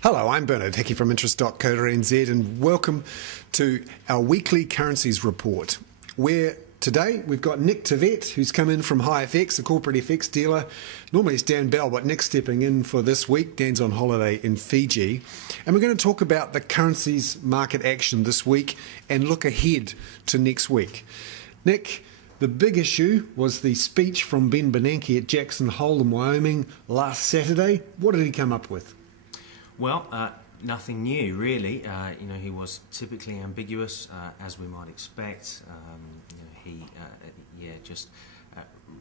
Hello, I'm Bernard Hickey from interest.co.nz and welcome to our weekly currencies report, where today we've got Nick Tvedt, who's come in from HiFX, a corporate FX dealer. Normally it's Dan Bell, but Nick's stepping in for this week. Dan's on holiday in Fiji. And we're going to talk about the currencies market action this week and look ahead to next week. Nick, the big issue was the speech from Ben Bernanke at Jackson Hole in Wyoming last Saturday. What did he come up with? Well, nothing new, really. He was typically ambiguous, as we might expect. He just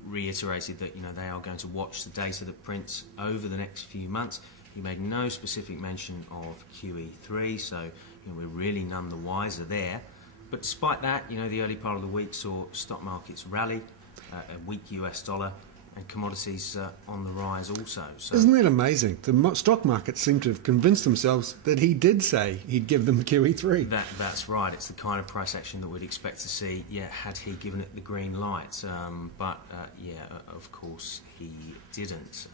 reiterated that they are going to watch the data that prints over the next few months. He made no specific mention of QE3, so we're really none the wiser there. But despite that, the early part of the week saw stock markets rally, a weak US dollar, and commodities on the rise also. So, isn't that amazing? The stock market seemed to have convinced themselves that he did say he'd give them QE3. That's right. It's the kind of price action that we'd expect to see, had he given it the green light. But of course, he didn't.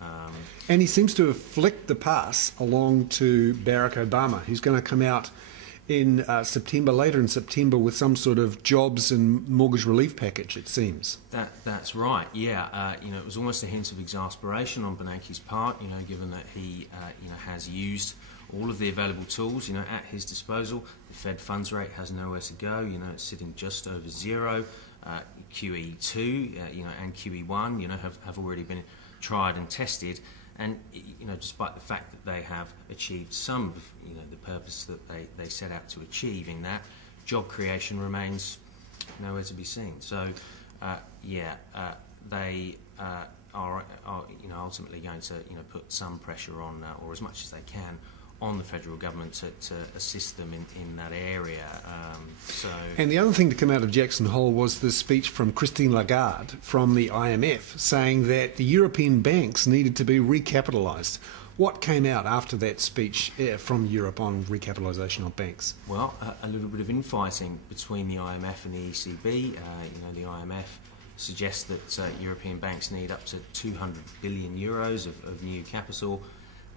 And he seems to have flicked the pass along to Barack Obama, who's going to come out in later in September, with some sort of jobs and mortgage relief package, it seems. That's right, it was almost a hint of exasperation on Bernanke's part, given that he, has used all of the available tools, at his disposal. The Fed funds rate has nowhere to go, it's sitting just over zero. QE2, and QE1, have already been tried and tested. And despite the fact that they have achieved some of the purpose that they set out to achieve in that, job creation remains nowhere to be seen. So they are ultimately going to put some pressure on, or as much as they can, on the federal government to assist them in that area. And the other thing to come out of Jackson Hole was the speech from Christine Lagarde from the IMF, saying that the European banks needed to be recapitalised. What came out after that speech from Europe on recapitalisation of banks? Well, a little bit of infighting between the IMF and the ECB. The IMF suggests that European banks need up to 200 billion euros of new capital.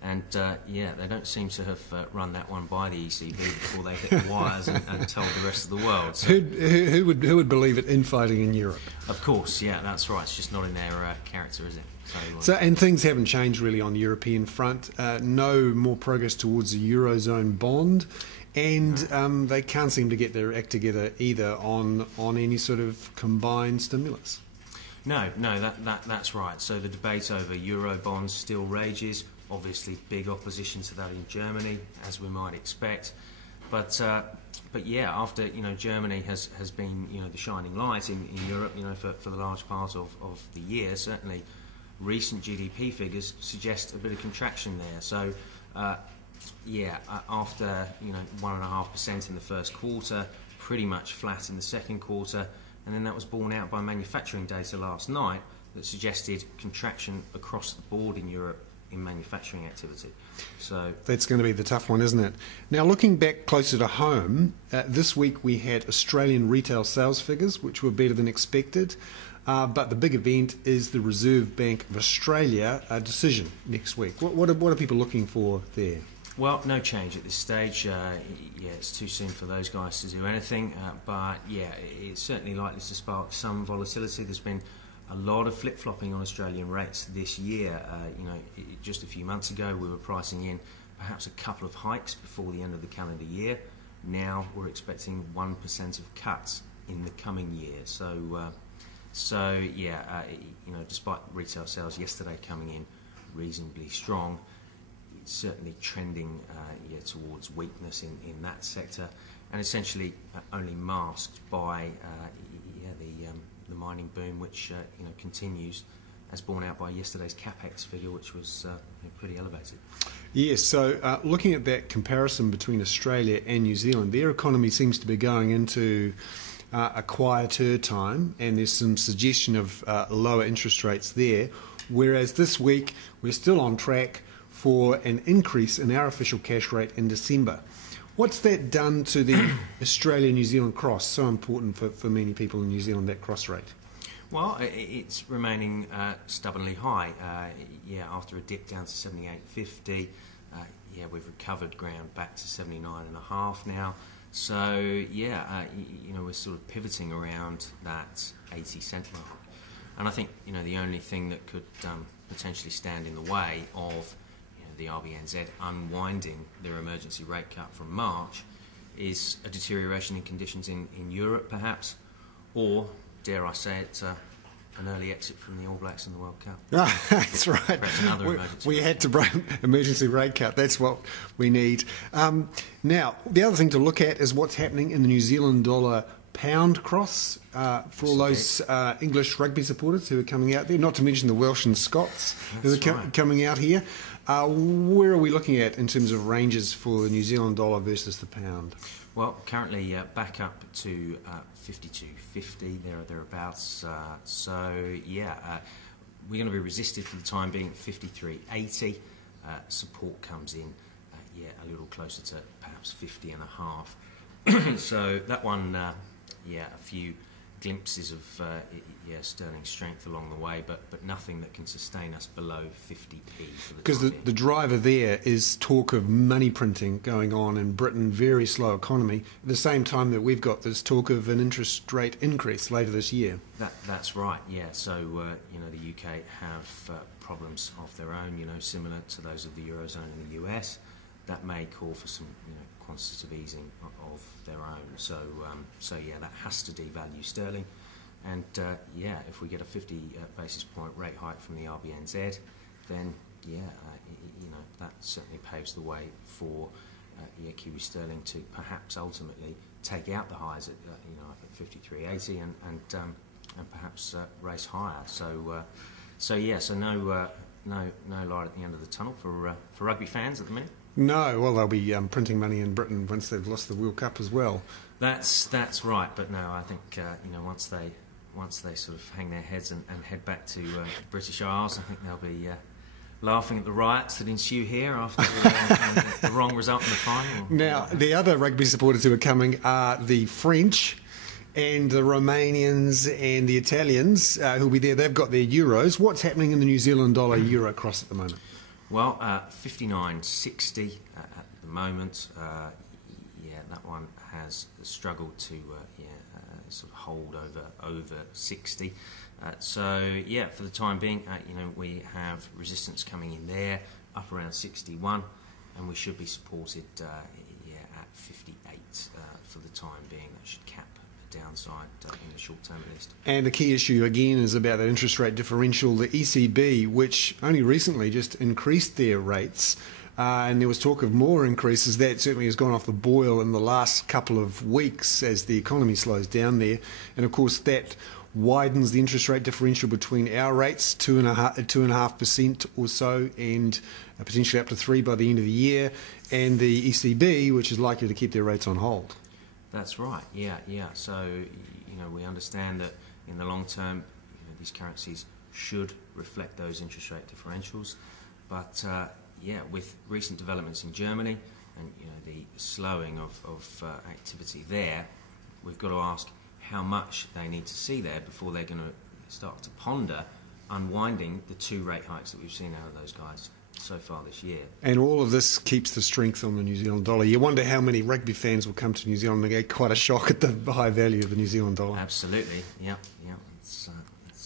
And they don't seem to have run that one by the ECB before they hit the wires and told the rest of the world. So, who would believe it, infighting in Europe? Of course, that's right. It's just not in their character, is it? And things haven't changed really on the European front. No more progress towards the Eurozone bond, and they can't seem to get their act together either on any sort of combined stimulus. No, that's right. So the debate over Euro bonds still rages. Obviously, big opposition to that in Germany, as we might expect. But after Germany has been the shining light in Europe for the large part of the year, certainly recent GDP figures suggest a bit of contraction there. So after 1.5% in the first quarter, pretty much flat in the second quarter, and then that was borne out by manufacturing data last night that suggested contraction across the board in Europe in manufacturing activity. So that's going to be the tough one, isn't it? Now, looking back closer to home, this week we had Australian retail sales figures, which were better than expected. But the big event is the Reserve Bank of Australia decision next week. What are people looking for there? Well, no change at this stage. It's too soon for those guys to do anything. But it's certainly likely to spark some volatility. There's been a lot of flip-flopping on Australian rates this year. Just a few months ago we were pricing in perhaps a couple of hikes before the end of the calendar year. Now we're expecting 1% of cuts in the coming year. Despite retail sales yesterday coming in reasonably strong, it's certainly trending towards weakness in that sector, and essentially only masked by the mining boom, which continues, as borne out by yesterday's capex figure, which was pretty elevated. Yes, so looking at that comparison between Australia and New Zealand, their economy seems to be going into a quieter time, and there's some suggestion of lower interest rates there, whereas this week we're still on track for an increase in our official cash rate in December. What's that done to the Australia-New Zealand cross, so important for many people in New Zealand, that cross rate? Well, it's remaining stubbornly high. After a dip down to 78.50, we've recovered ground back to 79.5 now. So yeah, we're sort of pivoting around that 80-cent mark. And I think the only thing that could potentially stand in the way of the RBNZ unwinding their emergency rate cut from March is a deterioration in conditions in Europe, perhaps, or, dare I say it, an early exit from the All Blacks in the World Cup. That's right. Perhaps another emergency we had to break emergency rate cut. That's what we need. Now, the other thing to look at is what's happening in the New Zealand dollar pound cross for all those English rugby supporters who are coming out there, not to mention the Welsh and Scots who are coming out here. Where are we looking at in terms of ranges for the New Zealand dollar versus the pound? Well, currently back up to 52.50, thereabouts. We're going to be resisted for the time being at 53.80. Support comes in, a little closer to perhaps 50.5. So that one, a few glimpses of sterling strength along the way, but nothing that can sustain us below 50p. Because the driver there is talk of money printing going on in Britain, very slow economy, at the same time that we've got this talk of an interest rate increase later this year. That's right, yeah. So, the UK have problems of their own, similar to those of the Eurozone and the US. That may call for some, quantitative easing of their own. So that has to devalue sterling. And if we get a 50 basis point rate hike from the RBNZ, then that certainly paves the way for Kiwi sterling to perhaps ultimately take out the highs at 53.80 and perhaps race higher. So no light at the end of the tunnel for rugby fans at the minute. No, well, they'll be printing money in Britain once they've lost the World Cup as well. That's right, but no, I think once they sort of hang their heads and head back to British Isles, I think they'll be laughing at the riots that ensue here after the wrong result in the final. Now, the other rugby supporters who are coming are the French and the Romanians and the Italians who'll be there. They've got their euros. What's happening in the New Zealand dollar euro cross at the moment? Well, 59.60 at the moment. That one has struggled to sort of hold over 60. For the time being, we have resistance coming in there, up around 61, and we should be supported at 58 for the time being. That should cap the downside in the short term at least. And the key issue again is about that interest rate differential. The ECB, which only recently just increased their rates, and there was talk of more increases, that certainly has gone off the boil in the last couple of weeks as the economy slows down there. And of course that widens the interest rate differential between our rates, 2.5% or so, and potentially up to 3% by the end of the year, and the ECB, which is likely to keep their rates on hold. That's right, yeah. So, we understand that in the long term, these currencies should reflect those interest rate differentials. But, with recent developments in Germany and, the slowing of activity there, we've got to ask how much they need to see there before they're going to start to ponder unwinding the 2 rate hikes that we've seen out of those guys so far this year. And all of this keeps the strength on the New Zealand dollar. You wonder how many rugby fans will come to New Zealand and get quite a shock at the high value of the New Zealand dollar. Absolutely, yeah. It's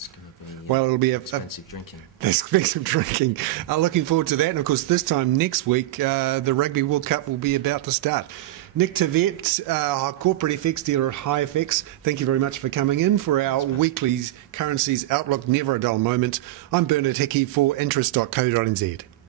going to be it'll be expensive drinking. Expensive drinking. Looking forward to that. And of course, this time next week, the Rugby World Cup will be about to start. Nick Tvedt, our corporate FX dealer at HiFX, thank you very much for coming in for our weekly currencies outlook. Never a dull moment. I'm Hickey for interest.co.nz.